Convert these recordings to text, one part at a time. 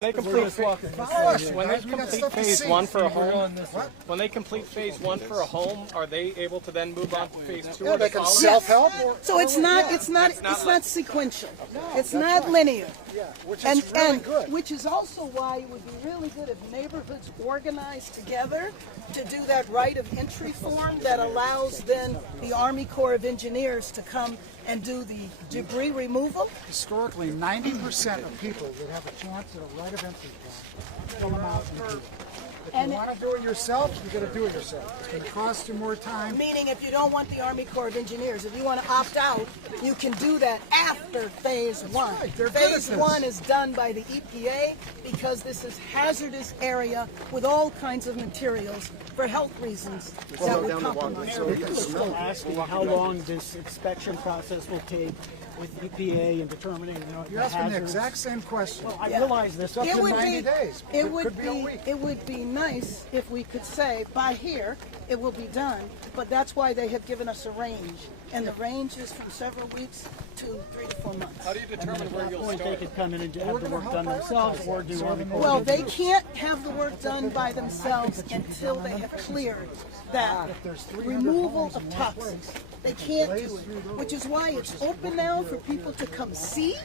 They complete phase one for a home. When they complete phase one for a home, are they able to then move on to phase two? Yeah, they can self-help. So it's not sequential. It's not linear. Yeah, which is really good. Which is also why it would be really good if neighborhoods organized together to do that right of entry form that allows then the Army Corps of Engineers to come and do the debris removal. Historically, 90% of people would have a chance at a right of entry form. Fill them out and do it. If you want to do it yourself, you got to do it yourself. It's going to cost you more time. Meaning, if you don't want the Army Corps of Engineers, if you want to opt out, you can do that after phase one. Right, they're Phase good at one this. is done by the EPA because this is hazardous area with all kinds of materials for health reasons that would compromise. Still asking how long this inspection process will take with EPA and determining, You're asking the exact same question. Well, I realize this. Up to 90 days. It would could be a week. It would be nice if we could say by here it will be done, but that's why they have given us a range, and the range is from several weeks to 3 to 4 months. How do you determine where you'll They start? could come in and have the work done themselves or do Army Corps. Well, they can't have the work done by themselves until they have cleared that removal of toxins. They can't do it, which is why it's open now for people to come see,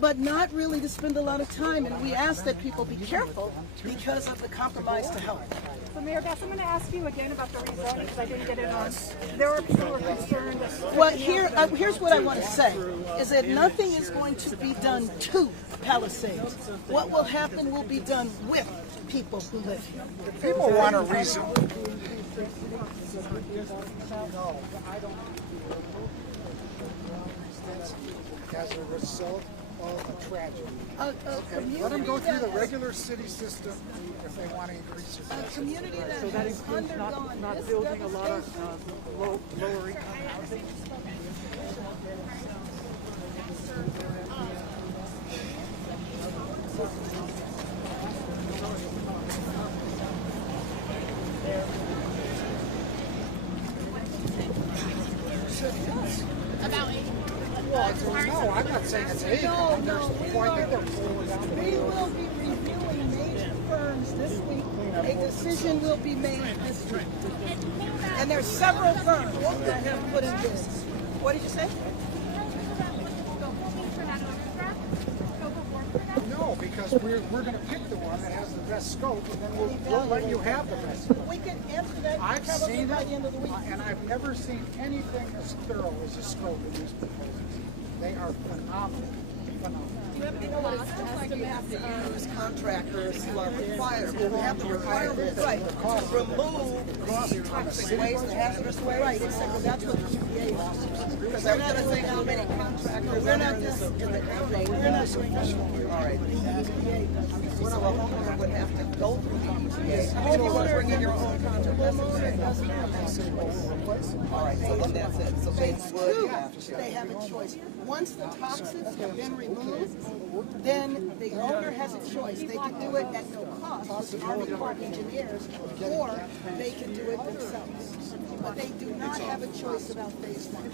but not really to spend a lot of time. And we ask that people be careful because of the compromise to health. So Mayor Beth, I'm going to ask you again about the rezoning because I didn't get it on. There are people who are concerned that... Well, here's what I want to say, is that nothing is going to be done to Palisades. What will happen will be done with people who live here. People want a reason. As a result of a tragedy. Let them go through the regular city system if they want to increase their A taxes. community that has undergone Not this building a lot of devastation. lower income housing. No, I'm not saying it's 8. No, There's no, people, I think they're pulling down. we will be reviewing major firms this week. A decision will be made this week. And there's several firms that have put in bids. What did you say? No, because we're going to pick the one that has the best scope, and then we'll let you have the best scope. We can answer that I've probably seen by it, the end of the week. and I've never seen anything as thorough as the scope of these proposals. They are phenomenal. Phenomenal. Use contractors who are required, who have the requirements to remove toxic waste, hazardous waste. Right, exactly. That's what the EPA is. Because I'm going to say how many contractors are in the county. We're not doing that. All right. So a homeowner would have to go through the EPA. You want to bring in your own Homeowner doesn't have that. All right, so then that's it. So they would have to. They have a choice. Once the toxins have been removed, then the owner has a choice. They can do it at no cost with the Army Corps of Engineers, or they can do it themselves. But they do not have a choice about phase one.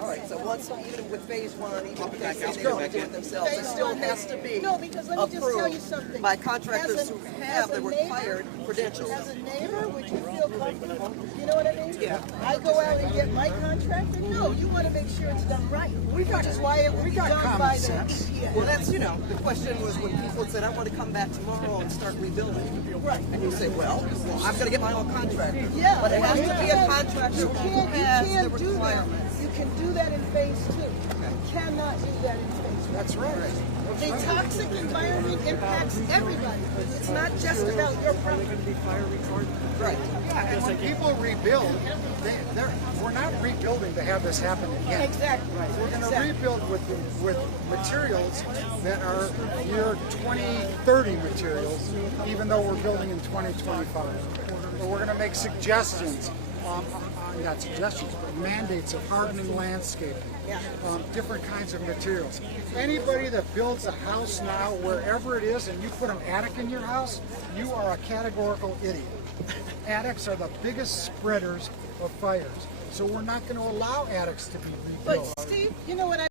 All right, so once, even with phase one, even if they say they want to do it themselves, it still has to be No, because let me just tell you something. approved by contractors who have the as a neighbor- required credentials. As a neighbor, would you feel comfortable? You know what I mean? Yeah. I go out and get my contractor. No, you want to make sure it's done right. Which is why it will be got done common by the sense. EPA. Well, that's, the question was when people said, I want to come back tomorrow and start rebuilding. Right. And you say, well, I'm going to get my own contractor. Yeah, But it has well, to be you a can't- contractor you who can't has the do that. requirements. You can do that in phase two. You cannot do that in phase one. That's right. The toxic environment impacts everybody. It's not just about your property. Right. Yeah, and when people rebuild, we're not rebuilding to have this happen again. Exactly. We're going to rebuild with materials that are year 2030 materials, even though we're building in 2025. But we're going to make suggestions, not suggestions, but mandates of hardening landscaping, different kinds of materials. Anybody that builds a house now, wherever it is, and you put an attic in your house, you are a categorical idiot. Attics are the biggest spreaders of fires. So we're not going to allow attics to be rebuilt. But Steve, you know what